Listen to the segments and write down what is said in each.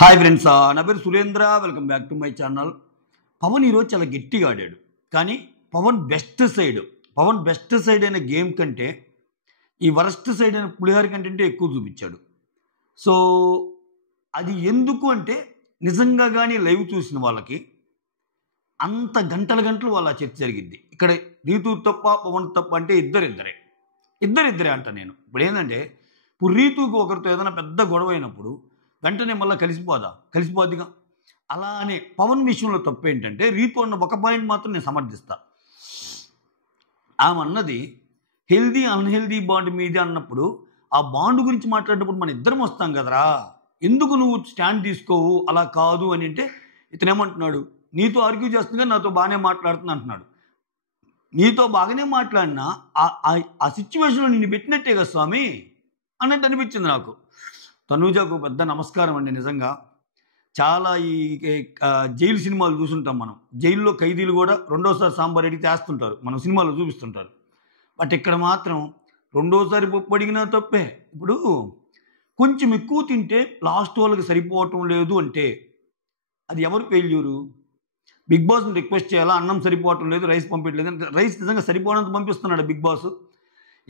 Hi friends, నా పేరు Surendra. Welcome back to my channel. Pawan ఈరోజు చాలా గట్టిగా ఆడాడు. కానీ పవన్ బెస్ట్ సైడ్ అయిన గేమ్ కంటే ఈ వరస్ట్ సైడ్ అయిన పులిహార కంటే ఎక్కువ చూపించాడు. సో అది ఎందుకు అంటే నిజంగా కానీ లైవ్ చూసిన వాళ్ళకి అంత గంటలు వాళ్ళ చర్చ జరిగింది. ఇక్కడ రీతు తప్ప పవన్ తప్ప అంటే ఇద్దరే అంట. నేను ఇప్పుడు ఏంటంటే, ఇప్పుడు రీతుకు ఒకరితో ఏదైనా పెద్ద గొడవ అయినప్పుడు వెంటనే మళ్ళీ కలిసిపోద్దిగా. అలా అనే పవన్ విషయంలో తప్పు ఏంటంటే, రీతు అన్న ఒక పాయింట్ మాత్రం నేను సమర్థిస్తా. ఆమె అన్నది హెల్దీ అన్హెల్దీ బాండ్ మీదే అన్నప్పుడు ఆ బాండ్ గురించి మాట్లాడినప్పుడు మన ఇద్దరం వస్తాం కదరా, ఎందుకు నువ్వు స్టాండ్ తీసుకోవు అలా కాదు అని అంటే, ఇతను ఏమంటున్నాడు, నీతో ఆర్గ్యూ చేస్తుందిగా నాతో బాగానే మాట్లాడుతుంది అంటున్నాడు. నీతో బాగానే మాట్లాడినా ఆ సిచ్యువేషన్లో నిన్ను పెట్టినట్టే కదా స్వామి అన్నట్టు అనిపించింది నాకు. తనూజకు పెద్ద నమస్కారం అండి. నిజంగా చాలా ఈ జైలు సినిమాలు చూసుంటాం మనం. జైల్లో ఖైదీలు కూడా రెండోసారి సాంబార్ అడిగితే వేస్తుంటారు, మనం సినిమాలో చూపిస్తుంటారు. బట్ ఇక్కడ మాత్రం రెండోసారి పప్పు అడిగినా తప్పే. ఇప్పుడు కొంచెం ఎక్కువ తింటే లాస్ట్ వాళ్ళకి సరిపోవటం లేదు అంటే అది ఎవరు ఫెయిల్యూరు? బిగ్ బాస్ని రిక్వెస్ట్ చేయాలా, అన్నం సరిపోవటం లేదు, రైస్ పంపించలేదు అంటే. రైస్ నిజంగా సరిపోవడంతో పంపిస్తున్నాడు బిగ్ బాస్.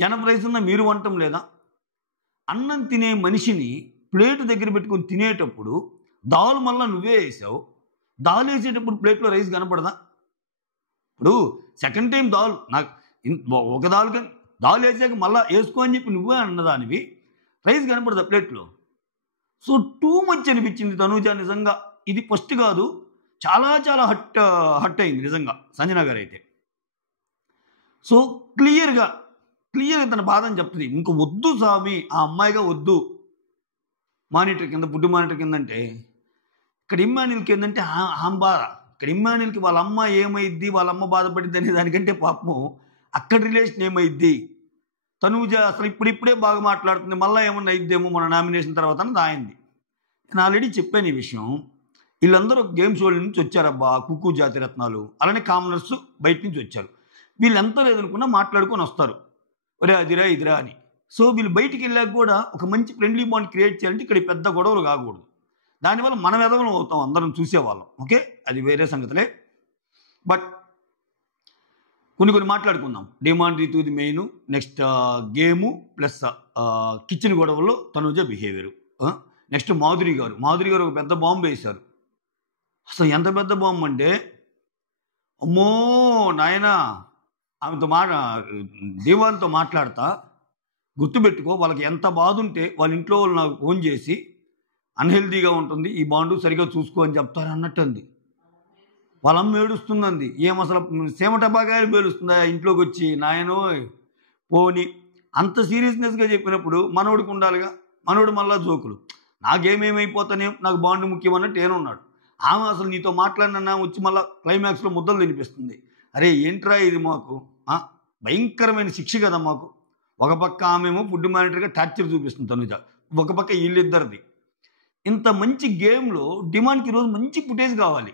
ఎనభై రైస్ ఉన్నా మీరు వంటం లేదా? అన్నం తినే మనిషిని ప్లేట్ దగ్గర పెట్టుకొని తినేటప్పుడు దాల్ మళ్ళీ నువ్వే వేసావు. దాల్ వేసేటప్పుడు ప్లేట్లో రైస్ కనపడదా? ఇప్పుడు సెకండ్ టైం నాకు ఒక దాల్ వేసాక మళ్ళీ వేసుకో అని చెప్పి నువ్వే అన్నదానివి, రైస్ కనపడదా ప్లేట్లో? సో టూ మచ్ అనిపించింది తనూజ. నిజంగా ఇది ఫస్ట్ కాదు, చాలా హట్ అయింది నిజంగా సంజన గారు అయితే. సో క్లియర్గా తన బాధని చెప్తుంది. ఇంక వద్దు స్వామి, ఆ అమ్మాయిగా వద్దు. మానిటర్ కింద, ఫుడ్ మానిటర్ కింద అంటే ఇక్కడ ఇమ్మాన్యుల్కి ఏంటంటే బాధ. ఇక్కడ ఇమ్మాన్యుల్కి వాళ్ళ అమ్మ ఏమైద్ది, వాళ్ళ అమ్మ బాధపడింది అనే దానికంటే పాపము అక్కడ రిలేషన్ ఏమైద్ది. తనూజ అసలు ఇప్పుడిప్పుడే బాగా మాట్లాడుతుంది, మళ్ళీ ఏమన్నా అయిద్దేమో మన నామినేషన్ తర్వాత అని రాయింది. నేను ఆల్రెడీ చెప్పాను ఈ విషయం. వీళ్ళందరూ గేమ్ షోల నుంచి వచ్చారబ్బా, కుక్కు జాతిరత్నాలు, అలానే కామనర్స్ బయట నుంచి వచ్చారు. వీళ్ళంతా లేదనుకున్నా మాట్లాడుకొని వస్తారు, ఒరే అదిరా ఇదిరా అని. సో వీళ్ళు బయటికి వెళ్ళాక కూడా ఒక మంచి ఫ్రెండ్లీ బాండ్ క్రియేట్ చేయాలంటే ఇక్కడ పెద్ద గొడవలు కాకూడదు. దానివల్ల మనం ఎదవలం అవుతాం, అందరం చూసేవాళ్ళం. ఓకే, అది వేరే సంగతులే. బట్ కొన్ని మాట్లాడుకుందాం. డిమాండ్ రీతుది main, next game plus kitchen గొడవల్లో తనూజ బిహేవియరు. నెక్స్ట్ మాధురి గారు ఒక పెద్ద బాంబు వేశారు. అసలు ఎంత పెద్ద బాంబు అంటే, అమ్మో నాయనా, ఆమెతో దీవాన్తో మాట్లాడతా, గుర్తుపెట్టుకో వాళ్ళకి ఎంత బాధ ఉంటే వాళ్ళ ఇంట్లో వాళ్ళు నాకు ఫోన్ చేసి అన్హెల్దీగా ఉంటుంది, ఈ బాండు సరిగా చూసుకో అని చెప్తారు అన్నట్టు అంది. వాళ్ళ అమ్మ ఏడుస్తుందంది. అసలు సేమటబాగాయలు పేలుస్తుందా ఇంట్లోకి వచ్చి? నాయనో పోని అంత సీరియస్నెస్గా చెప్పినప్పుడు మనోడికి ఉండాలిగా. మనోడు మళ్ళా జోకులు, నాకేమేమైపోతానే, నాకు బాండు ముఖ్యం అన్నట్టు ఏనున్నాడు. ఆమె అసలు నీతో మాట్లాడినా వచ్చి మళ్ళీ క్లైమాక్స్లో ముద్దలు తినిపిస్తుంది. అరే ఏంట్రా ఇది, మాకు భయంకరమైన శిక్ష కదా మాకు. ఒక పక్క ఆమెమో ఫుడ్ మానిటర్గా టార్చర్ చూపిస్తుంది తనుజ, ఒక పక్క వీళ్ళిద్దరిది. ఇంత మంచి గేమ్లో డిమాండ్కి ఈరోజు మంచి ఫుటేజ్ కావాలి.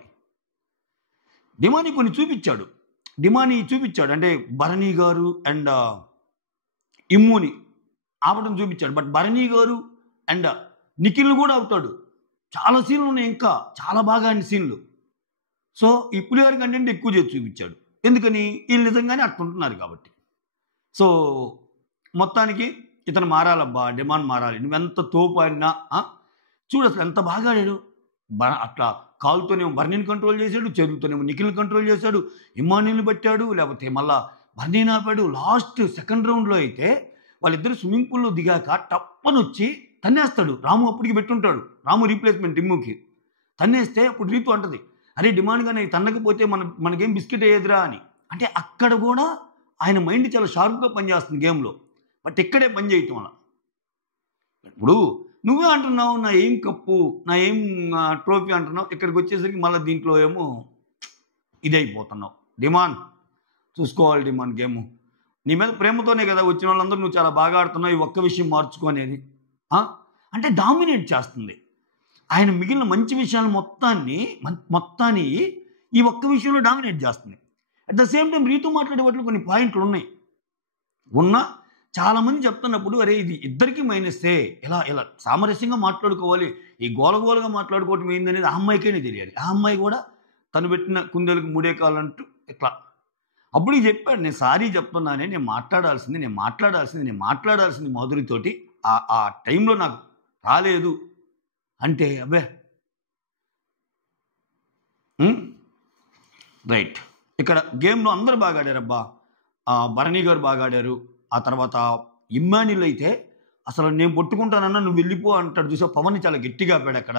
డిమాండ్ కొన్ని చూపించాడు అంటే భరణి గారు అండ్ ఇమ్ముని ఆపడం చూపించాడు. బట్ భరణి గారు అండ్ నిఖిల్ని కూడా అవుతాడు. చాలా సీన్లు ఉన్నాయి, ఇంకా చాలా బాగా అన్ని సీన్లు. సో ఈ పులిహార కంటెంట్ ఎక్కువ చేసి చూపించాడు. ఎందుకని? వీళ్ళు నిజంగానే అట్లుంటున్నారు కాబట్టి. సో మొత్తానికి ఇతను మారాలబ్బా, డిమాండ్ మారాలి. నువ్వెంత తోపు ఆడినా చూడు అసలు ఎంత బాగా ఆడాడు. అట్లా కాలుతోనేమో బర్నీని కంట్రోల్ చేశాడు, చేతులతోనేమో నిఖిల్ని కంట్రోల్ చేశాడు, ఇమ్మాన్యుల్ని పట్టాడు, లేకపోతే మళ్ళా బర్నీని ఆపాడు. లాస్ట్ సెకండ్ రౌండ్లో అయితే వాళ్ళిద్దరు స్విమ్మింగ్ పూల్లో దిగాక టప్పనొచ్చి తన్నేస్తాడు. రాము అప్పటికి పెట్టుంటాడు, రాము రీప్లేస్మెంట్ ఇమ్ముకి. తన్నేస్తే అప్పుడు రీతు అంటది, అరే డిమాండ్గానే తన్నకపోతే మనకేం బిస్కెట్ అయ్యేదిరా అని. అంటే అక్కడ కూడా ఆయన మైండ్ చాలా షార్ప్గా పనిచేస్తుంది గేమ్లో. బట్ ఇక్కడే పని చేయటం వల్ల ఇప్పుడు నువ్వే అంటున్నావు నా ఏం కప్పు, నా ఏం ట్రోఫీ అంటున్నావు, ఇక్కడికి వచ్చేసరికి మళ్ళీ దీంట్లో ఏమో ఇదైపోతున్నావు. డిమాండ్ చూసుకోవాలి. డిమాండ్ గేము నీ మీద ప్రేమతోనే కదా వచ్చిన వాళ్ళందరూ నువ్వు చాలా బాగా ఆడుతున్నావు, ఈ ఒక్క విషయం మార్చుకో అనేది అంటే డామినేట్ చేస్తుంది. ఆయన మిగిలిన మంచి విషయాలు మొత్తాన్ని ఈ ఒక్క విషయంలో డామినేట్ చేస్తుంది. At the same time Ritu మాట్లాడే వాటిలో కొన్ని పాయింట్లు ఉన్నా చాలామంది చెప్తున్నప్పుడు అరే ఇది ఇద్దరికీ మైనస్సే, ఇలా సామరస్యంగా మాట్లాడుకోవాలి, ఈ గోలగోలుగా మాట్లాడుకోవటం ఏందనేది ఆ అమ్మాయికేనే తెలియాలి. ఆ అమ్మాయి కూడా తను పెట్టిన కుందేలకు మూడే కాళ్ళంటూ ఇట్లా. అప్పుడు చెప్పాడు, నేను సారీ చెప్తున్నానే, నేను మాట్లాడాల్సింది మాధురితోటి ఆ టైంలో నాకు రాలేదు అంటే అబ్బే రైట్. ఇక్కడ గేమ్లో అందరూ బాగా ఆడారబ్బా. భరణి గారు బాగా ఆడారు. ఆ తర్వాత ఇమ్మాన్యుల్ అయితే అసలు నేను పట్టుకుంటానన్నా నువ్వు వెళ్ళిపో అంటాడు చూసా. పవన్ చాలా గట్టిగా ఆపాడు అక్కడ.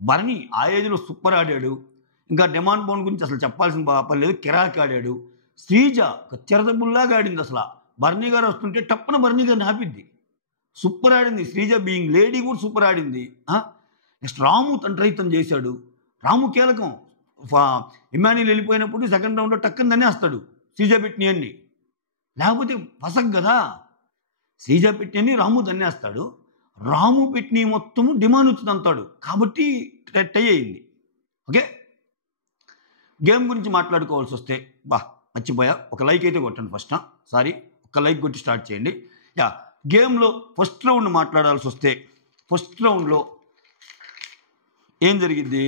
భరణి ఆ ఏజ్లో సూపర్ ఆడాడు. ఇంకా డెమాన్ పవన్ గురించి అసలు చెప్పాల్సిన పని లేదు, కిరాక్ ఆడాడు. శ్రీజ చిరతబుల్లాగా ఆడింది. అసలు భరణి గారు వస్తుంటే టప్పున భరణి గారిని ఆపిద్ది. సూపర్ ఆడింది శ్రీజ. బీయింగ్ లేడీ కూడా సూపర్ ఆడింది. నెక్స్ట్ రాము తన ప్రయత్నం చేశాడు. రాము కీలకం. ఇమ్మాన్యుల్ వెళ్ళిపోయినప్పుడు సెకండ్ రౌండ్లో టక్కని దన్నేస్తాడు శ్రీజ పెట్టినవన్నీ. లేకపోతే పసక్ కదా, శ్రీజ పెట్టినవన్నీ రాము దన్నేస్తాడు. రాము పెట్టిన మొత్తము డిమాండ్ వచ్చి తంతాడు. కాబట్టి టై అయింది. ఓకే, గేమ్ గురించి మాట్లాడుకోవాల్సి వస్తే మర్చిపోయా, ఒక లైక్ అయితే కొట్టండి ఫస్ట్. సారీ, ఒక లైక్ కొట్టి స్టార్ట్ చేయండి. గేమ్లో ఫస్ట్ రౌండ్ మాట్లాడాల్సి వస్తే, ఫస్ట్ రౌండ్లో ఏం జరిగింది?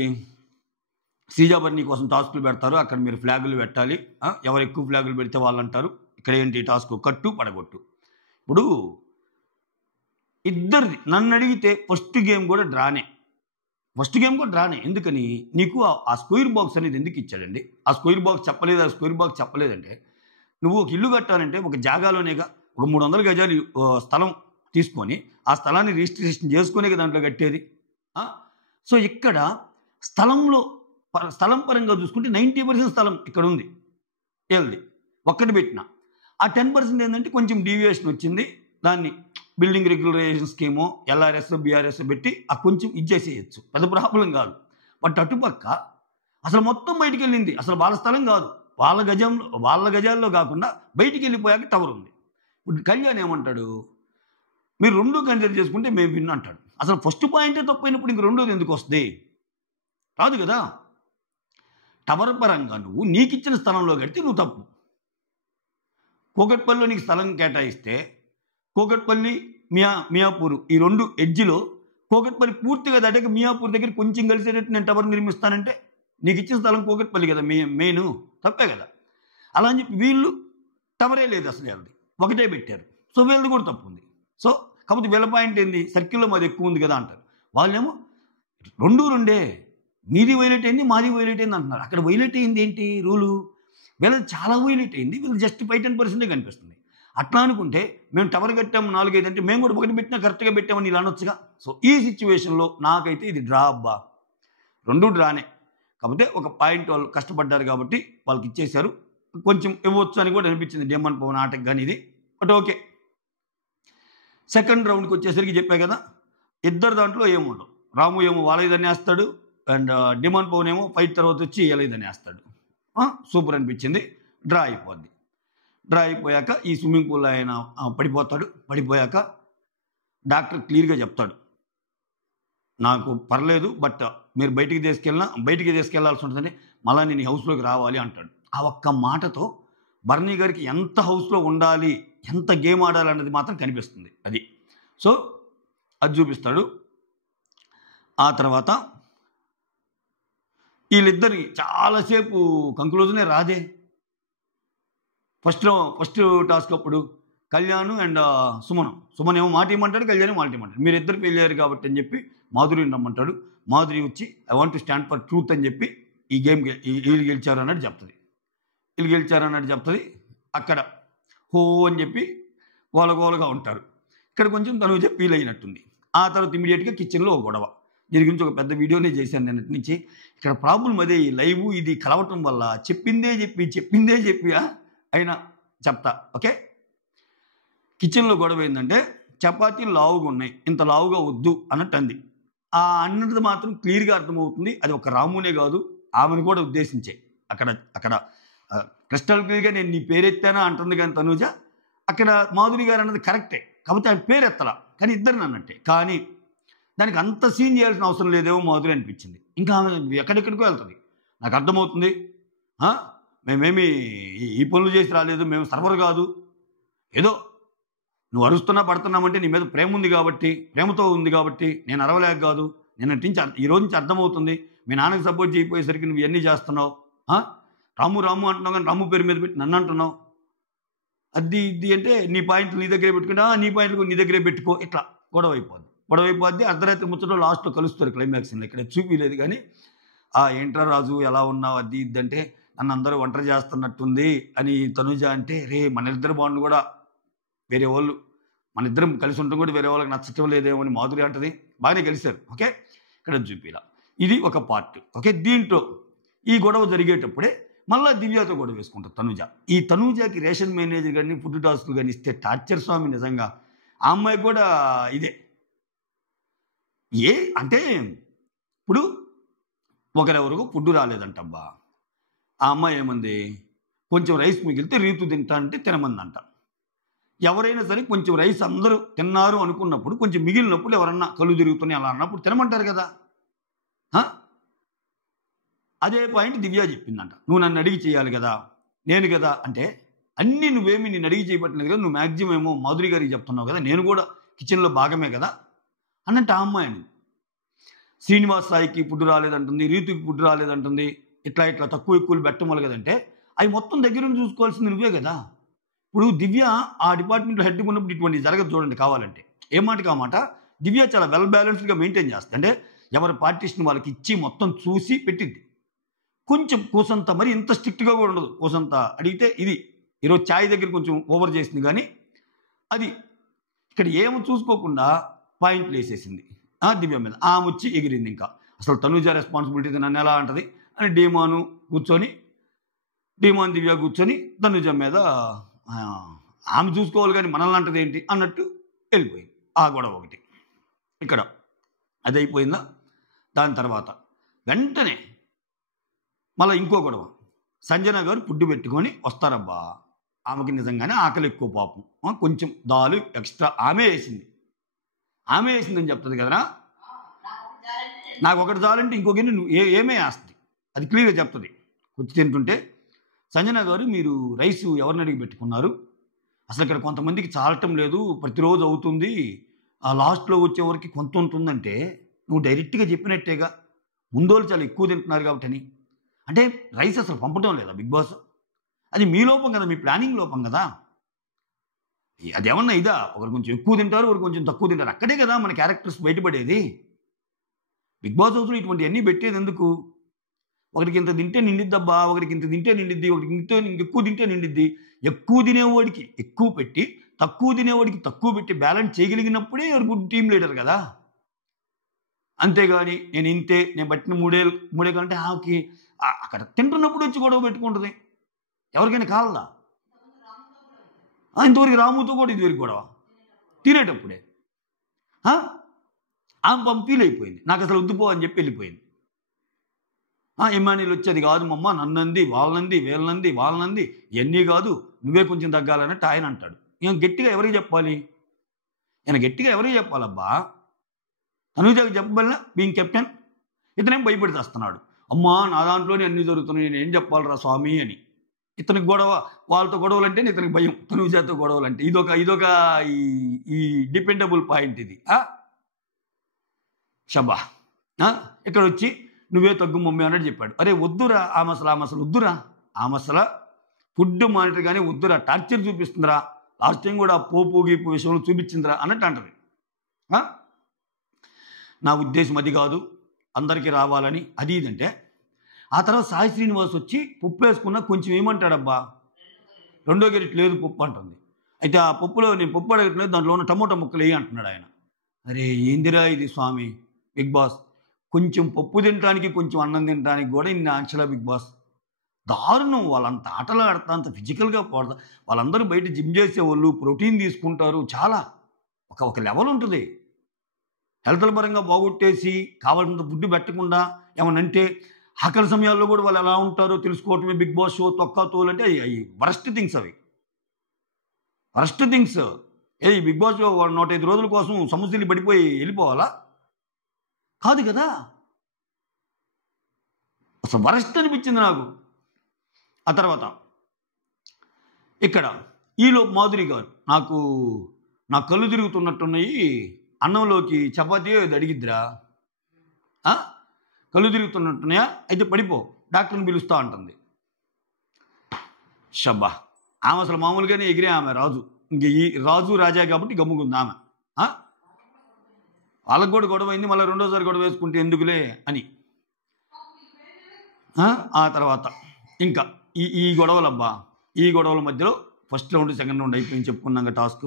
శ్రీజ భరణి కోసం టాస్కులు పెడతారు. అక్కడ మీరు ఫ్లాగులు పెట్టాలి. ఎవరు ఎక్కువ ఫ్లాగులు పెడితే వాళ్ళు అంటారు. ఇక్కడ ఏంటి టాస్క్? కట్టు పడగొట్టు. ఇప్పుడు ఇద్దరిది నన్ను అడిగితే ఫస్ట్ గేమ్ కూడా డ్రానే. ఎందుకని? నీకు ఆ స్క్వేర్ బాక్స్ అనేది ఎందుకు ఇచ్చాడండి? ఆ స్క్వేర్ బాక్స్ చెప్పలేదంటే నువ్వు ఒక ఇల్లు కట్టాలంటే ఒక జాగాలోనేగా ఒక 300 గజాలు స్థలం తీసుకొని ఆ స్థలాన్ని రిజిస్ట్రేషన్ చేసుకునే దాంట్లో కట్టేది. సో ఇక్కడ స్థలం పరంగా చూసుకుంటే 90% స్థలం ఇక్కడ ఉంది ఏది ఒక్కటి పెట్టిన. ఆ 10% ఏంటంటే కొంచెం డీవియేషన్ వచ్చింది. దాన్ని building regularization scheme, LRS, BRS పెట్టి ఆ కొంచెం ఇచ్చేసేయచ్చు, పెద్ద ప్రాబ్లం కాదు. బట్ అటుపక్క అసలు మొత్తం బయటికి వెళ్ళింది. అసలు వాళ్ళ స్థలం కాదు, వాళ్ళ గజాల్లో కాకుండా బయటికి వెళ్ళిపోయాక టవర్ ఉంది. ఇప్పుడు కళ్యాణ్ ఏమంటాడు? మీరు రెండు కన్సిడర్ చేసుకుంటే మేము విన్ అంటాడు. అసలు ఫస్ట్ పాయింటే తప్పైనప్పుడు ఇంక రెండోది ఎందుకు వస్తుంది? రాదు కదా. టవర్ పరంగా నువ్వు నీకు ఇచ్చిన స్థలంలో కడితే నువ్వు తప్పు. కూకట్పల్లిలో నీకు స్థలం కేటాయిస్తే కూకట్పల్లి, మియాపూర్ ఈ రెండు ఎడ్జిలో కూకట్పల్లి పూర్తిగా దాటాక మియాపూర్ దగ్గర కొంచెం కలిసేటట్టు నేను టవర్ నిర్మిస్తానంటే నీకు ఇచ్చిన స్థలం కూకట్పల్లి కదా మెయిన్, తప్పే కదా. అలా అని చెప్పి వీళ్ళు టవరే లేదు అసలు, వాళ్ళది ఒకటే పెట్టారు. సో వీళ్ళది కూడా తప్పు ఉంది. సో కాకపోతే వీళ్ళ పాయింట్ ఏంది? సర్కిల్లో మాది ఎక్కువ ఉంది కదా అంటారు. వాళ్ళేమో రెండే, మీది వైలేట్ అయింది, మాది వైలేట్ అయింది అంటున్నారు. అక్కడ వైలేట్ అయింది ఏంటి? రూలు వీళ్ళది చాలా వైలేట్ అయింది, వీళ్ళు జస్ట్ 5-10% కనిపిస్తుంది. అట్లా అనుకుంటే మేము టవర్ కట్టాము 4-5 అంటే మేము కూడా ఒకటి పెట్టినా కరెక్ట్గా పెట్టామని ఇలా అనొచ్చుగా. సో ఈ సిచ్యువేషన్లో నాకైతే ఇది డ్రా అబ్బా, రెండు డ్రానే. కాకపోతే ఒక పాయింట్ వాళ్ళు కష్టపడ్డారు కాబట్టి వాళ్ళకి ఇచ్చేశారు. కొంచెం ఇవ్వచ్చు అని కూడా అనిపించింది డెమాన్ పవన్ ఆటకి కానీ ఇది. బట్ ఓకే, సెకండ్ రౌండ్కి వచ్చేసరికి చెప్పా కదా, ఇద్దరు దాంట్లో ఏముండవు. రాము ఏమో వాళ్ళదని వేస్తాడు, అండ్ డెమాన్ పవన్ ఏమో ఫైట్ తర్వాత వచ్చి ఏలేదని వేస్తాడు. సూపర్ అనిపించింది. డ్రా అయిపోద్ది. డ్రా అయిపోయాక ఈ స్విమ్మింగ్ పూల్ ఆయన పడిపోతాడు. పడిపోయాక డాక్టర్ క్లియర్గా చెప్తాడు, నాకు పర్లేదు, బట్ మీరు బయటికి తీసుకెళ్లాల్సి ఉంటుందని, మళ్ళీ నేను హౌస్లోకి రావాలి అంటాడు. ఆ ఒక్క మాటతో భరణి గారికి ఎంత హౌస్లో ఉండాలి, ఎంత గేమ్ ఆడాలి అన్నది మాత్రం కనిపిస్తుంది. అది సో అది చూపిస్తాడు. ఆ తర్వాత వీళ్ళిద్దరికి చాలాసేపు కంక్లూజనే రాదే. ఫస్ట్ టాస్క్ అప్పుడు కళ్యాణ్ అండ్ సుమన్ ఏమో మాట ఇమ్మంటాడు, కళ్యాణ్ మాట ఇమ్మంటాడు. మీరు ఇద్దరు వెళ్ళారు కాబట్టి అని చెప్పి మాధురిని రమ్మంటాడు. మాధురి వచ్చి I want to stand for truth అని చెప్పి ఈ గేమ్ వీళ్ళు గెలిచారు అన్నట్టు చెప్తుంది. అక్కడ హో అని చెప్పి గోలగోలగా ఉంటారు. ఇక్కడ కొంచెం తను చెప్పి ఫీల్ అయినట్టుంది. ఆ తర్వాత ఇమీడియట్గా కిచెన్లో ఒక గొడవ. దీని గురించి ఒక పెద్ద వీడియోనే చేశాను నిన్నటి నుంచి. ఇక్కడ ప్రాబ్లం అదే, ఈ లైవ్ ఇది కలవటం వల్ల చెప్పిందే చెప్పి అయినా చెప్తా. ఓకే, కిచెన్లో గొడవ ఏంటంటే చపాతీలు లావుగా ఉన్నాయి, ఇంత లావుగా వద్దు అన్నట్టు అంది. ఆ అన్నది మాత్రం క్లియర్గా అర్థమవుతుంది, అది ఒక రామునే కాదు ఆమెను కూడా ఉద్దేశించే. అక్కడ క్రిస్టల్ క్లియర్గా నేను నీ పేరెత్తానా అంటుంది కానీ తనూజ, అక్కడ మాధురి గారు అన్నది కరెక్టే. కాకపోతే ఆయన పేరు ఎత్తలా, కానీ ఇద్దరిని అన్నట్టే. కానీ దానికి అంత సీన్ చేయాల్సిన అవసరం లేదేమో మాధురి అనిపించింది. ఇంకా ఆమె ఎక్కడెక్కడికో వెళ్తుంది. నాకు అర్థమవుతుంది, మేమేమి ఈ పనులు చేసి రాలేదు, మేము సర్వర్ కాదు, ఏదో నువ్వు అరుస్తున్నా పడుతున్నామంటే నీ మీద ప్రేమతో ఉంది కాబట్టి నేను అరవలేక కాదు, నిన్నటి నుంచి ఈ రోజు నుంచి అర్థమవుతుంది. మీ నాన్నకి సపోర్ట్ చేయకపోయేసరికి నువ్వు ఇవన్నీ చేస్తున్నావు. రాము రాము అంటున్నావు కానీ రాము పేరు మీద పెట్టి నన్ను అంటున్నావు. అది ఇది అంటే నీ పాయింట్లు నీ దగ్గరే పెట్టుకుంటా, నీ పాయింట్లు నీ దగ్గరే పెట్టుకో, ఇట్లా గొడవ అయిపోద్ది. అర్ధరాత్రి ముచ్చట లాస్ట్లో కలుస్తారు క్లైమాక్స్లో. ఇక్కడ చూపించలేదు కానీ ఏంట్రా రాజు ఎలా ఉన్నావు అది ఇది అంటే నన్ను అందరూ ఒంటరి చేస్తున్నట్టుంది అని తనుజ అంటే, రే మన ఇద్దరు బాండ్ కూడా వేరే వాళ్ళు, మన ఇద్దరం కలిసి ఉండడం కూడా వేరే వాళ్ళకి నచ్చటం లేదేమో అని మాధురి అంటది. బాగానే కలిశారు. ఓకే, ఇక్కడ చూపిలా ఇది ఒక పార్ట్. ఓకే, దీంట్లో ఈ గొడవ జరిగేటప్పుడే మళ్ళీ దివ్యతో గొడవ వేసుకుంటారు తనుజ. ఈ తనుజకి రేషన్ మేనేజర్ కానీ ఫుడ్ టాస్కులు కానీ ఇస్తే టార్చర్ స్వామి. నిజంగా ఆ అమ్మాయికి కూడా ఇదే అంటే ఇప్పుడు ఒకరెవరికి ఫుడ్ రాలేదంటబ్బా. ఆ అమ్మాయి ఏమంది, కొంచెం రైస్ మిగిలితే రీతు తింటా అంటే తినమందంట. ఎవరైనా సరే కొంచెం రైస్ అందరూ తిన్నారు అనుకున్నప్పుడు కొంచెం మిగిలినప్పుడు ఎవరన్నా కళ్ళు తిరుగుతున్నాయి అలా అన్నప్పుడు తినమంటారు కదా. అదే పాయింట్ దివ్య చెప్పిందంట. నువ్వు నన్ను అడిగి చేయాలి కదా, నేను కదా అంటే అన్నీ నువ్వేమి నేను అడిగి చేయబట్టినది కదా, నువ్వు మ్యాక్సిమం ఏమో మాధురి గారికి చెప్తున్నావు కదా, నేను కూడా కిచెన్లో భాగమే కదా అన్నట్టు ఆ అమ్మాయిని. శ్రీనివాస్ సాయికి ఫుడ్ రాలేదంటుంది, రీతుకి ఫుడ్ రాలేదంటుంది, ఇట్లా తక్కువ ఎక్కువలు పెట్టమలు కదంటే అవి మొత్తం దగ్గర నుంచి చూసుకోవాల్సింది నువ్వే కదా. ఇప్పుడు దివ్య ఆ డిపార్ట్మెంట్లో హెడ్ ఉన్నప్పుడు ఇటువంటి జరగదు చూడండి. కావాలంటే ఏ మాటకి ఆ మాట దివ్య చాలా వెల్ బ్యాలెన్స్డ్గా మెయింటైన్ చేస్తుంది. అంటే ఎవరి పార్టీషన్ వాళ్ళకి ఇచ్చి మొత్తం చూసి పెట్టింది. కొంచెం కూసంత మరి ఇంత స్ట్రిక్ట్గా కూడా ఉండదు. కూసంత అడిగితే ఇది ఈరోజు ఛాయ్ దగ్గర కొంచెం ఓవర్ చేసింది కానీ అది ఇక్కడ ఏమో చూసుకోకుండా పాయింట్లు వేసేసింది దివ్య మీద. ఆమె వచ్చి ఎగిరింది. ఇంకా అసలు తనుజ రెస్పాన్సిబిలిటీ నన్ను ఎలా అంటది అని డీమాన్ దివ్య కూర్చొని తనుజ మీద ఆమె చూసుకోవాలి కానీ మనల్ని అంటది ఏంటి అన్నట్టు వెళ్ళిపోయింది. ఆ గొడవ ఒకటి ఇక్కడ అది అయిపోయిందా. దాని తర్వాత వెంటనే మళ్ళీ ఇంకో గొడవ. సంజన గారు ఫుడ్ పెట్టుకొని వస్తారబ్బా. ఆమెకి నిజంగానే ఆకలి ఎక్కువ పాపం. కొంచెం దాలు ఎక్స్ట్రా ఆమె వేసిందని చెప్తుంది కదరా. నాకు ఒకటి చాలంటే ఇంకొక నువ్వు ఏమే వేస్తుంది అది క్లియర్గా చెప్తుంది. వచ్చి తింటుంటే సంజన గారు మీరు రైస్ ఎవరిని అడిగి పెట్టుకున్నారు, అసలు ఇక్కడ కొంతమందికి చాలటం లేదు, ప్రతిరోజు అవుతుంది, ఆ లాస్ట్లో వచ్చేవరకు కొంత ఉంటుందంటే నువ్వు డైరెక్ట్గా చెప్పినట్టేగా, ముందోళ్ళు చాలా ఎక్కువ తింటున్నారు కాబట్టి అని. అంటే రైస్ అసలు పంపడం లేదా బిగ్ బాస్? అది మీ లోపం కదా, మీ ప్లానింగ్ లోపం కదా. అదేమన్నా ఇదా, ఒకరు కొంచెం ఎక్కువ తింటారు, ఒకరు కొంచెం తక్కువ తింటారు, అక్కడే కదా మన క్యారెక్టర్స్ బయటపడేది. బిగ్ బాస్ హౌస్లో ఇటువంటి అన్నీ పెట్టేది ఎందుకు? ఒకరికి ఇంత తింటే నిండిద్దబ్బా, ఒకరికి ఇంత తింటే నిండిద్ది, ఒకరికి ఇంకెక్కువ తింటే నిండిద్ది. ఎక్కువ తినేవాడికి ఎక్కువ పెట్టి తక్కువ తినేవాడికి తక్కువ పెట్టి బ్యాలెన్స్ చేయగలిగినప్పుడే ఎవరు గుడ్ టీమ్ లీడర్ కదా. అంతేగాని నేను బట్టిన మూడే కంటే ఆమెకి అక్కడ తింటున్నప్పుడు వచ్చి గొడవ పెట్టుకుంటుంది. ఎవరికైనా కాలదా? ఇంతవరకు రాముతో కూడా ఇదివరకు గొడవ తినేటప్పుడే ఆమె ఫీల్ అయిపోయింది. నాకు అసలు వద్దుపో అని చెప్పి వెళ్ళిపోయింది. ఇమానియల్ వచ్చి అది కాదు మమ్మ, నన్నంది వాళ్ళనంది వాళ్ళనంది ఇవన్నీ కాదు, నువ్వే కొంచెం తగ్గాలన్నట్టు ఆయన అంటాడు. ఈయన గట్టిగా ఎవరికి చెప్పాలి? చెప్పాలబ్బా? తనుజకి చెప్పబడినా బీయింగ్ కెప్టెన్ ఇతనేం భయపడి చేస్తున్నాడు. అమ్మా నా దాంట్లోనే అన్నీ జరుగుతున్నాయి, నేను ఏం చెప్పాలరా స్వామి అని. ఇతనికి గొడవ, వాళ్ళతో గొడవలు అంటే ఇతనికి భయం, తనుజతో గొడవలు అంటే. ఇదొక ఈ డిపెండబుల్ పాయింట్ ఇది. షబా ఇక్కడ వచ్చి నువ్వే తగ్గు మమ్మీ అన్నట్టు చెప్పాడు. అరే వద్దురా ఆ మసలు వద్దురా, ఆ మసల ఫుడ్ మానిటర్ కానీ వద్దురా, టార్చర్ చూపిస్తుందిరా, లాస్ట్ టైం కూడా పోపు గీపు విషయంలో చూపించిందిరా అన్నట్టు అంటది. నా ఉద్దేశం అది కాదు, అందరికీ రావాలని అది ఇదంటే. ఆ తర్వాత సాయి శ్రీనివాస్ వచ్చి పప్పు వేసుకున్నా కొంచెం ఏమంటాడబ్బా, రెండో గెరిట్ లేదు పప్పు అంటుంది. అయితే ఆ పప్పులో నేను పప్పు అడగట్లేదు, దాంట్లో ఉన్న టమోటా ముక్కలు వేయి అంటున్నాడు ఆయన. అరే ఏందిరా ఇది స్వామి బిగ్ బాస్, కొంచెం పప్పు తినడానికి కొంచెం అన్నం తినడానికి కూడా ఇన్ని ఆంక్షల బిగ్ బాస్. దారుణం. వాళ్ళంత ఆటలు ఆడతా, అంత ఫిజికల్గా పడతా, వాళ్ళందరూ బయట జిమ్ చేసేవాళ్ళు, ప్రోటీన్ తీసుకుంటారు, చాలా ఒక లెవెల్ ఉంటుంది. హెల్త్ పరంగా బాగొట్టేసి కావాల్సినంత ఫుడ్ పెట్టకుండా ఏమనంటే ఆకలి సమయాల్లో కూడా వాళ్ళు ఎలా ఉంటారో తెలుసుకోవటమే బిగ్ బాస్ షో. తొక్క తోలు అంటే అవి వరస్ట్ థింగ్స్, వరస్ట్ థింగ్స్. ఈ బిగ్ బాస్ 105 రోజుల కోసం సమస్యలు పడిపోయి వెళ్ళిపోవాలా? కాదు కదా. అసలు వరస్ట్ అనిపించింది నాకు. ఆ తర్వాత ఇక్కడ ఈలో మాధురి గారు నా కళ్ళు తిరుగుతున్నట్టున్నాయి, అన్నంలోకి చపాతీ అది అడిగిద్దిరా, కళ్ళు తిరుగుతున్నట్టున్నాయా, అయితే పడిపో, డాక్టర్ని పిలుస్తా అంటుంది. షబ్బా, ఆమె అసలు మామూలుగానే ఎగిరే ఆమె రాజు, ఇంక ఈ రాజు రాజా కాబట్టి గమ్ముకుంది ఆమె. వాళ్ళకు కూడా గొడవ అయింది, మళ్ళీ రెండోసారి గొడవ వేసుకుంటే ఎందుకులే అని. ఆ తర్వాత ఇంకా ఈ గొడవలబ్బా, ఈ గొడవల మధ్యలో ఫస్ట్ రౌండ్ సెకండ్ రౌండ్ అయిపోయింది, చెప్పుకున్నాక టాస్క్.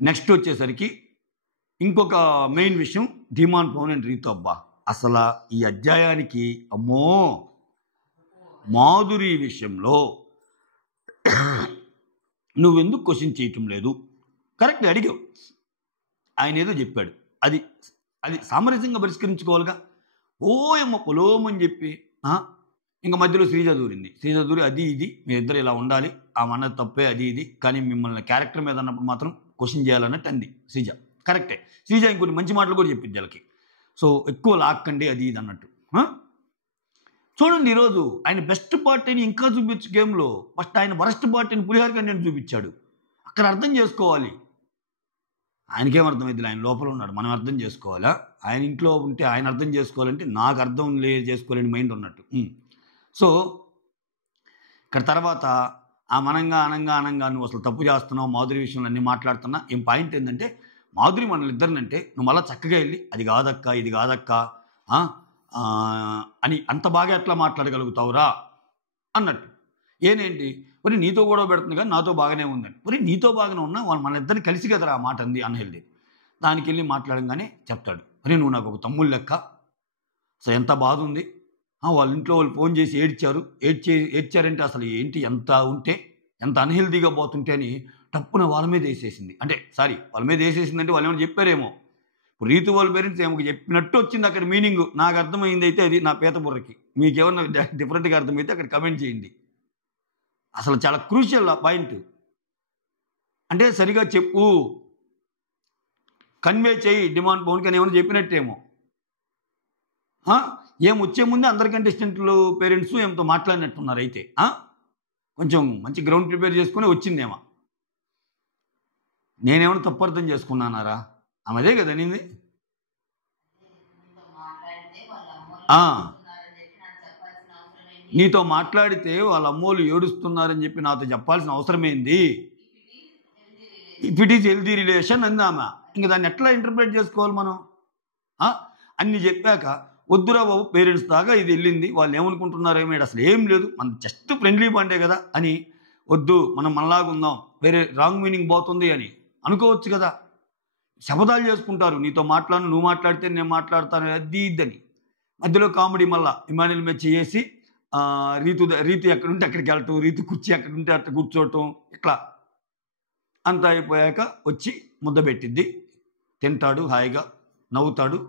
నెక్స్ట్ వచ్చేసరికి ఇంకొక మెయిన్ విషయం, ధీమాన్ పవన్ అండ్ రీతు. అబ్బా అసలు ఈ అధ్యాయానికి అమ్మో, మాధురి విషయంలో నువ్వెందుకు క్వశ్చన్ చేయటం లేదు, కరెక్ట్ అడిగావు, ఆయన ఏదో చెప్పాడు, అది సామరస్యంగా పరిష్కరించుకోవాలిగా. ఓయమ్మ పొలోమని చెప్పి ఇంకా మధ్యలో శ్రీజ దూరి అది ఇది మీ ఇద్దరు ఇలా ఉండాలి, ఆ మన తప్పే అది ఇది, కానీ మిమ్మల్ని క్యారెక్టర్ మీద అన్నప్పుడు మాత్రం క్వశ్చన్ చేయాలన్నట్టు అంది శ్రీజ. కరెక్టే, శ్రీజ ఇంకొన్ని మంచి మాటలు కూడా చెప్పింది వాళ్ళకి, సో ఎక్కువ లాక్కండి అది ఇది అన్నట్టు. చూడండి ఈరోజు ఆయన బెస్ట్ పార్టీని ఇంకా చూపించు గేమ్లో, ఫస్ట్ ఆయన వరస్ట్ పార్టీని పులిహార కంటెంట్ చూపించాడు. అక్కడ అర్థం చేసుకోవాలి, ఆయనకేం అర్థమైంది, ఆయన లోపల ఉన్నాడు, మనం అర్థం చేసుకోవాలా. ఆయన ఇంట్లో ఉంటే ఆయన అర్థం చేసుకోవాలంటే నాకు అర్థం చేసుకోలేని మైండ్ ఉన్నట్టు. సో ఇక్కడ తర్వాత ఆ అనంగా నువ్వు అసలు తప్పు చేస్తున్నావు, మాధురి విషయంలో అన్నీ మాట్లాడుతున్నా. ఏం పాయింట్ ఏంటంటే, మాధురి మనల్ని ఇద్దరినంటే నువ్వు మళ్ళీ చక్కగా వెళ్ళి అది కాదక్క ఇది కాదక్క అని అంత బాగా ఎట్లా మాట్లాడగలుగుతావురా అన్నట్టు. ఏంటి మరి నీతో గొడవ పెడుతుంది కానీ నాతో బాగానే ఉందండి, మరి నీతో బాగానే ఉన్నా వాళ్ళు మన ఇద్దరిని కలిసి కదరా ఆ మాట అంది అన్హెల్దీ. దానికి వెళ్ళి మాట్లాడంగానే చెప్తాడు, మరి నువ్వు నాకు ఒక తమ్ముళ్ళు లెక్క, సో ఎంత బాధ ఉంది, వాళ్ళ ఇంట్లో వాళ్ళు ఫోన్ చేసి ఏడ్చారంటే అసలు ఏంటి, ఎంత అన్హెల్దీగా పోతుంటే అని టప్పున వాళ్ళ మీద వేసేసింది. అంటే సారీ, వాళ్ళ మీద వేసేసిందంటే వాళ్ళు ఏమైనా చెప్పారేమో, ఇప్పుడు రీతు వాళ్ళ పేరెంట్స్ ఏమో చెప్పినట్టు వచ్చింది అక్కడ మీనింగ్. నాకు అర్థమైంది అయితే అది నా పేత బుర్రకి, మీకేమన్నా డిఫరెంట్గా అర్థమైతే అక్కడ కమెంట్ చేయండి. అసలు చాలా క్రూషియల్ ఆ పాయింట్. అంటే సరిగా చెప్పు, కన్వే చేయి డిమాండ్ పవన్కి అని ఏమైనా చెప్పినట్టేమో. ఏం వచ్చే ముందే అందరి కంటెస్టెంట్లు పేరెంట్స్ ఏమతో మాట్లాడినట్టున్నారు. అయితే కొంచెం మంచి గ్రౌండ్ ప్రిపేర్ చేసుకుని వచ్చిందేమో. నేనేమైనా తప్పు అర్థం చేసుకున్నానారా, ఆమెదే కదా నింది. నీతో మాట్లాడితే వాళ్ళ అమ్మోళ్ళు ఏడుస్తున్నారని చెప్పి నాతో చెప్పాల్సిన అవసరమేంది, if it is healthy relation అంది ఆమె. ఇంక దాన్ని ఎట్లా ఇంటర్ప్రిట్ చేసుకోవాలి మనం? అన్ని చెప్పాక వద్దురా బాబు, పేరెంట్స్ దాకా ఇది వెళ్ళింది, వాళ్ళు ఏమనుకుంటున్నారేమో, అసలు ఏం లేదు, మన జస్ట్ ఫ్రెండ్లీ బాండే కదా అని, వద్దు మనం మనలాగా ఉందాం, వేరే రాంగ్ మీనింగ్ పోతుంది అని అనుకోవచ్చు కదా. శపథాలు చేసుకుంటారు, నీతో మాట్లాడు, నువ్వు మాట్లాడితే నేను మాట్లాడతాను అది ఇద్దని. మధ్యలో కామెడీ మళ్ళా ఇమాన్యుల్ మీద చేసి రీతు ఎక్కడుంటే అక్కడికి వెళ్ళటం, రీతు కుర్చీ ఎక్కడుంటే అక్కడ కూర్చోవటం, ఇట్లా అంతా అయిపోయాక వచ్చి ముద్ద పెట్టిద్ది, తింటాడు, హాయిగా నవ్వుతాడు.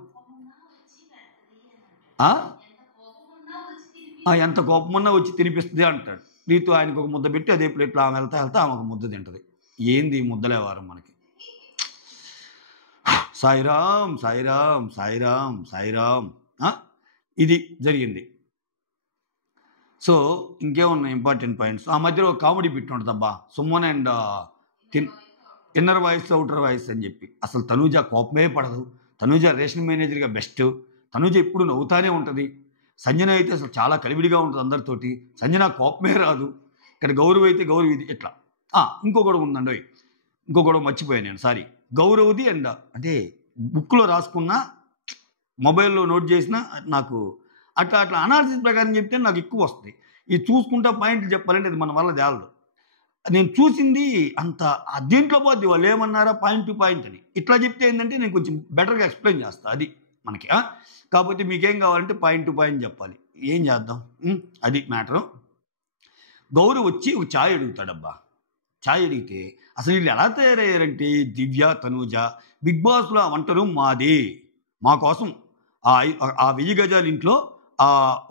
ఎంత కోపమన్నా వచ్చి తినిపిస్తుంది అంటాడు. రీతు ఆయనకు ఒక ముద్ద పెట్టి అదే ప్లేట్లో ఆమె వెళ్తా ఆమె ఒక ముద్ద తింటుంది. ఏంది ముద్దలే వారం మనకి. సాయిరామ్ సాయిరామ్ సాయిరామ్ సాయిరామ్. ఇది జరిగింది. సో ఇంకేమున్నాయి ఇంపార్టెంట్ పాయింట్స్. ఆ మధ్యలో ఒక కామెడీ బిట్ ఉంటుంది అబ్బా, Suman and inner voice outer voice అని చెప్పి. అసలు తనూజ కోపమే పడదు, తనూజ రేషన్ మేనేజర్గా బెస్ట్, తనూజ ఎప్పుడు నవ్వుతానే ఉంటుంది. సంజన అయితే అసలు చాలా కలివిడిగా ఉంటుంది అందరితోటి, సంజన కోపమే రాదు. ఇక్కడ గౌరవ్ అయితే గౌరవ్ ఇది ఇట్లా. ఇంకో గొడవ ఉందండి, ఇంకో గొడవ మర్చిపోయాను నేను, సారీ. గౌరవ్ది అండ్ అంటే బుక్లో రాసుకున్నా మొబైల్లో నోట్ చేసినా నాకు అట్లా అనాలిసిస్ ప్రకారం చెప్తే నాకు ఎక్కువ వస్తుంది. ఇది చూసుకుంటా పాయింట్లు చెప్పాలంటే అది మన వల్ల తేలదు. నేను చూసింది అంత దీంట్లో పోద్ది, వాళ్ళు ఏమన్నారా పాయింట్ టు పాయింట్ అని. ఇట్లా చెప్తే ఏంటంటే నేను కొంచెం బెటర్గా ఎక్స్ప్లెయిన్ చేస్తాను, అది మనకి. కాకపోతే మీకేం కావాలంటే పాయింట్ టు పాయింట్ చెప్పాలి, ఏం చేద్దాం, అది మ్యాటరు. గౌరవ్ వచ్చి ఒక ఛాయ్ అడుగుతాడబ్బా. ఛాయ్ అడిగితే అసలు వీళ్ళు ఎలా తయారయ్యారంటే, దివ్య తనూజ బిగ్ బాస్లో వంట రూమ్ మాది, మా కోసం ఆ 1000 గజాల ఇంట్లో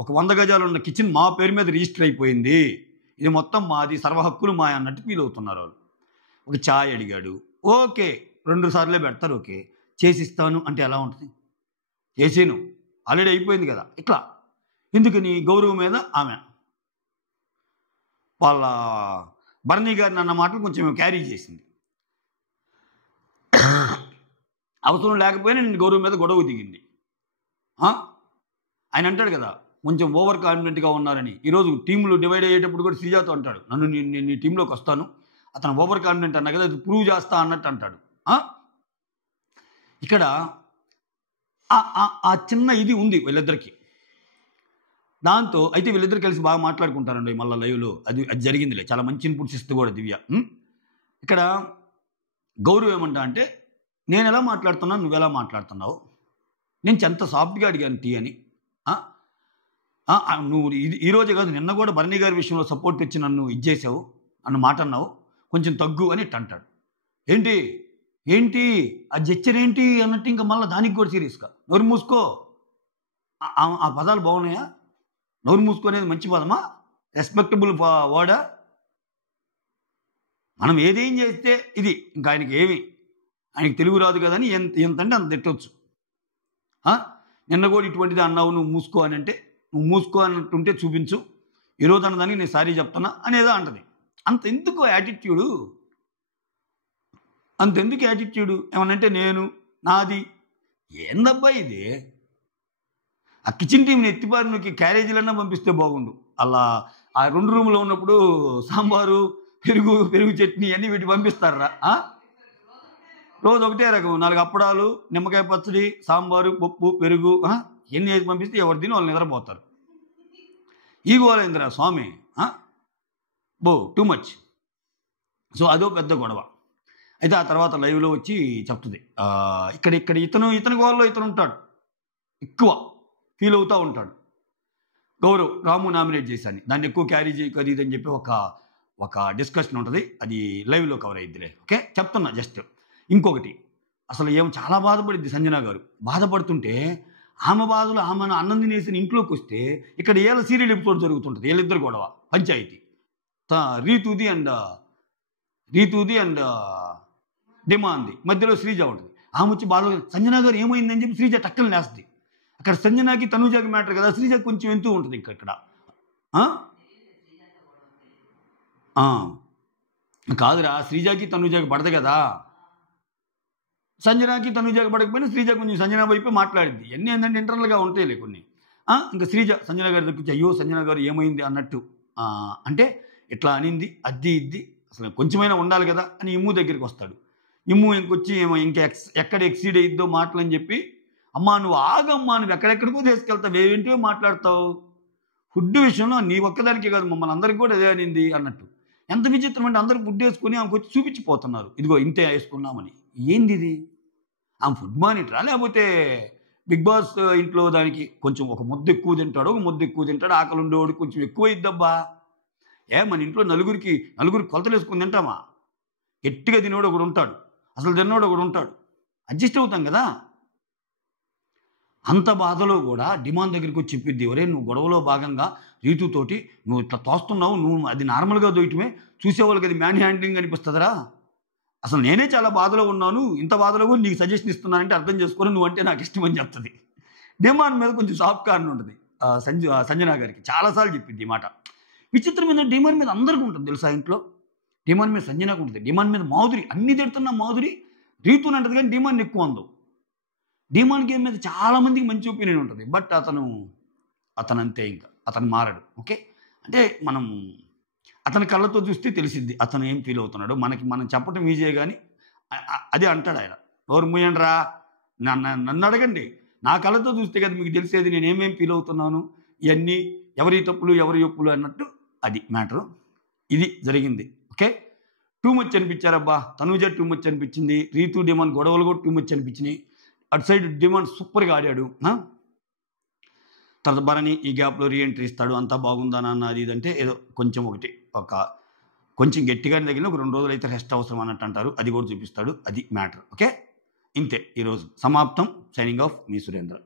ఒక 100 గజాలు ఉన్న కిచెన్ మా పేరు మీద రిజిస్టర్ అయిపోయింది, ఇది మొత్తం మాది, సర్వహక్కులు మాయ అన్నట్టు ఫీల్ అవుతున్నారు వాళ్ళు. ఒక ఛాయ్ అడిగాడు, ఓకే 2 సార్లే పెడతారు, ఓకే చేసిస్తాను అంటే ఎలా ఉంటుంది, చేసేను ఆల్రెడీ అయిపోయింది కదా, ఇట్లా. ఎందుకని గౌరవం మీద ఆమె వాళ్ళ భరణి గారిని అన్న మాటలు కొంచెం క్యారీ చేసింది. అవసరం లేకపోయినా నేను గౌరవం మీద గొడవ దిగింది. ఆయన అంటాడు కదా కొంచెం ఓవర్ కాన్ఫిడెంట్గా ఉన్నారని. ఈరోజు టీంలు డివైడ్ అయ్యేటప్పుడు కూడా శ్రీజాతో అంటాడు, నేను నీ టీంలోకి వస్తాను, అతను ఓవర్ కాన్ఫిడెంట్ అన్నా కదా, అది ప్రూవ్ చేస్తా అన్నట్టు అంటాడు. ఇక్కడ ఆ చిన్న ఇది ఉంది వీళ్ళిద్దరికి. దాంతో అయితే వీళ్ళిద్దరు కలిసి బాగా మాట్లాడుకుంటారండి మళ్ళీ లైవ్లో. అది జరిగిందిలే, చాలా మంచి ఇన్పుట్స్ ఇస్తూ కూడా దివ్య. ఇక్కడ గౌరవ్ ఏమంటా అంటే, నేను ఎలా మాట్లాడుతున్నాను నువ్వు ఎలా మాట్లాడుతున్నావు, నేను ఎంత సాఫ్ట్గా అడిగాను టీ అని. నువ్వు ఈరోజే కాదు నిన్న కూడా భరణి గారి విషయంలో సపోర్ట్ ఇచ్చి నన్ను ఇచ్చేసావు, నన్ను మాట అన్నావు, కొంచెం తగ్గు అని అంటాడు. ఏంటి ఆ జెచ్చర్ ఏంటి అన్నట్టు ఇంకా మళ్ళీ దానికి కూడా సీరియస్గా నోరు మూసుకో. ఆ పదాలు బాగున్నాయా? నోరు మూసుకోనేది మంచి పదమా? రెస్పెక్టబుల్ వర్డా? మనం ఏదేం చేస్తే ఇది ఇంకా ఆయనకి తెలుగు రాదు కదని ఎంతంటే అంత తిట్టవచ్చు. నిన్న కూడా ఇటువంటిది అన్నావు, నువ్వు మూసుకో అని అంటే, నువ్వు మూసుకో అన్నట్టుంటే చూపించు, ఈరోజు అన్నదానికి నేను సారీ చెప్తున్నా అనేదో అంటది. అంతెందుకు యాటిట్యూడు? ఏమనంటే నేను నాది ఏందబ్బా ఇది? ఆ కిచెన్ టీంని ఎత్తిపారి నువ్వు క్యారేజీలన్నా పంపిస్తే బాగుండు. అలా ఆ 2 రూమ్లో ఉన్నప్పుడు సాంబారు పెరుగు చట్నీ అన్నీ వీటి పంపిస్తారా? రోజు ఒకటే రకం, 4 అప్పడాలు, నిమ్మకాయ పచ్చడి, సాంబారు, పప్పు, పెరుగు ఎన్ని వేసి పంపిస్తే ఎవరు తిని వాళ్ళు నిద్రపోతారు. ఈ గోలేంద్ర స్వామి టూ మచ్. సో అదో పెద్ద గొడవ. అయితే ఆ తర్వాత లైవ్లో వచ్చి చెప్తుంది, ఇక్కడ ఇతని గోల్లో ఇతను ఉంటాడు, ఎక్కువ ఫీల్ అవుతూ ఉంటాడు. గౌరవ్ రాము నామినేట్ చేశాను, దాన్ని ఎక్కువ క్యారీ చేయకది ఇదని చెప్పి ఒక డిస్కషన్ ఉంటుంది, అది లైవ్లో కవర్ అయ్యిద్దిలే. ఓకే, చెప్తున్నా జస్ట్. ఇంకొకటి, అసలు చాలా బాధపడిద్ది సంజన గారు. బాధపడుతుంటే ఆమె బాధలు ఆమె అన్నం తినేసిన ఇంట్లోకి వస్తే ఇక్కడ ఏళ్ళ సీరియల్ ఎపిసోడ్ జరుగుతుంటుంది, వీళ్ళిద్దరు గొడవ, పంచాయతీ. రీతుది అండ్ డిమాంది మధ్యలో శ్రీజ ఉంటుంది. ఆమె వచ్చి బాధ, సంజన గారు ఏమైందని చెప్పి శ్రీజ టక్కన లేస్తుంది. అక్కడ సంజనాకి తనుజాకి మ్యాటర్ కదా, శ్రీజ కొంచెం ఎంతూ ఉంటుంది ఇక్కడ. కాదురా, శ్రీజాకి తనుజాకి పడదు కదా, సంజనాకి తనుజాకి పడకపోయినా శ్రీజ కొంచెం సంజన వైపు మాట్లాడింది. ఇవన్నీ ఏంటంటే ఇంటర్నల్గా ఉంటాయిలే కొన్ని. ఇంకా శ్రీజ సంజన గారి దగ్గరికి అయ్యో సంజన గారు ఏమైంది అన్నట్టు అంటే ఇట్లా అనింది, ఇద్ది అసలు కొంచెమైనా ఉండాలి కదా అని ఇమ్ము దగ్గరికి వస్తాడు. ఇమ్ము ఇంకొచ్చి ఎక్కడ ఎక్సీడ్ అయ్యిద్దో మాటలని చెప్పి, అమ్మా నువ్వు ఆగమ్మా, నువ్వు ఎక్కడెక్కడికో తీసుకెళ్తావు, ఏంటో మాట్లాడతావు, ఫుడ్ విషయంలో నీ ఒక్కదానికే కాదు మమ్మల్ని అందరికీ కూడా అదే అనింది అన్నట్టు. ఎంత విచిత్రం అంటే అందరూ ఫుడ్ వేసుకొని ఆమెకు వచ్చి చూపించిపోతున్నారు, ఇదిగో ఇంతే వేసుకున్నామని. ఏంది ఇది? ఆమె ఫుడ్ మానిటరా లేకపోతే బిగ్ బాస్ ఇంట్లో దానికి కొంచెం ఒక ముద్ద ఎక్కువ తింటాడు, ఆకలి ఉండేవాడు కొంచెం ఎక్కువ ఇద్దబ్బా. మన ఇంట్లో నలుగురికి కొలతలు వేసుకుని తింటామా? గట్టిగా తినేవాడు ఒకడు ఉంటాడు, అసలు తిన్నవాడు ఒకడు ఉంటాడు, అడ్జస్ట్ అవుతాం కదా. అంత బాధలో కూడా డిమాండ్ దగ్గరికి వచ్చి చెప్పిద్ది, ఒరే నువ్వు గొడవలో భాగంగా రీతుతోటి నువ్వు ఇట్లా తోస్తున్నావు, నువ్వు అది నార్మల్గా దొయటమే, చూసేవాళ్ళకి అది మ్యాన్ హ్యాండ్లింగ్ అనిపిస్తుందిరా, అసలు నేనే చాలా బాధలో ఉన్నాను, ఇంత బాధలో కూడా నీకు సజెషన్ ఇస్తున్నానంటే అర్థం చేసుకొని నువ్వంటే నాకు ఇష్టం అని చెప్తుంది. డిమాండ్ మీద కొంచెం సాఫ్ట్ కార్న్ ఉంటుంది సంజన గారికి, చాలాసార్లు చెప్పింది ఈ మాట. విచిత్రం ఏంటంటే డిమాండ్ మీద అందరికీ ఉంటుంది తెలుసా, ఇంట్లో డిమాండ్ మీద సంజనకు ఉంటుంది, డిమాండ్ మీద మాధురి, అన్ని తిడుతున్న మాధురి రీతుని అంటది కానీ డిమాండ్ ఎక్కువ ఉందో. డిమాండ్ గేమ్ మీద చాలామందికి మంచి ఒపీనియన్ ఉంటుంది, బట్ అతను అంతే, ఇంకా అతను మారడు. ఓకే, అంటే అతని కళ్ళతో చూస్తే తెలిసిద్ది అతను ఏం ఫీల్ అవుతున్నాడు. మనం చెప్పటం ఈజీయే కానీ అదే అంటాడు ఆయన, ఎవరు మూయండిరా, నన్ను అడగండి, నా కళ్ళతో చూస్తే కదా మీకు తెలిసేది నేను ఏమేం ఫీల్ అవుతున్నాను, ఇవన్నీ ఎవరి తప్పులు ఎవరి ఒప్పులు అన్నట్టు అది మ్యాటరు. ఇది జరిగింది. ఓకే, టూ మచ్ అనిపించారబ్బా, తనూజ టూ మచ్ అనిపించింది, రీతు డిమాండ్ గొడవలు కూడా టూ మచ్ అనిపించినాయి. అటు సైడ్ డిమాండ్ సూపర్గా ఆడాడు. తర్వాత భరణి ఈ గ్యాప్లో రీఎంట్రీ ఇస్తాడు, అంతా బాగుందా నాన్న అది ఇదంటే ఏదో కొంచెం కొంచెం గట్టిగానే తగిలిన ఒక 2 రోజులు అయితే రెస్ట్ అవసరం అన్నట్టు అంటారు, అది కూడా చూపిస్తాడు. అది మ్యాటర్. ఓకే, ఇంతే ఈరోజు సమాప్తం. సైనింగ్ ఆఫ్, మీ సురేంద్ర.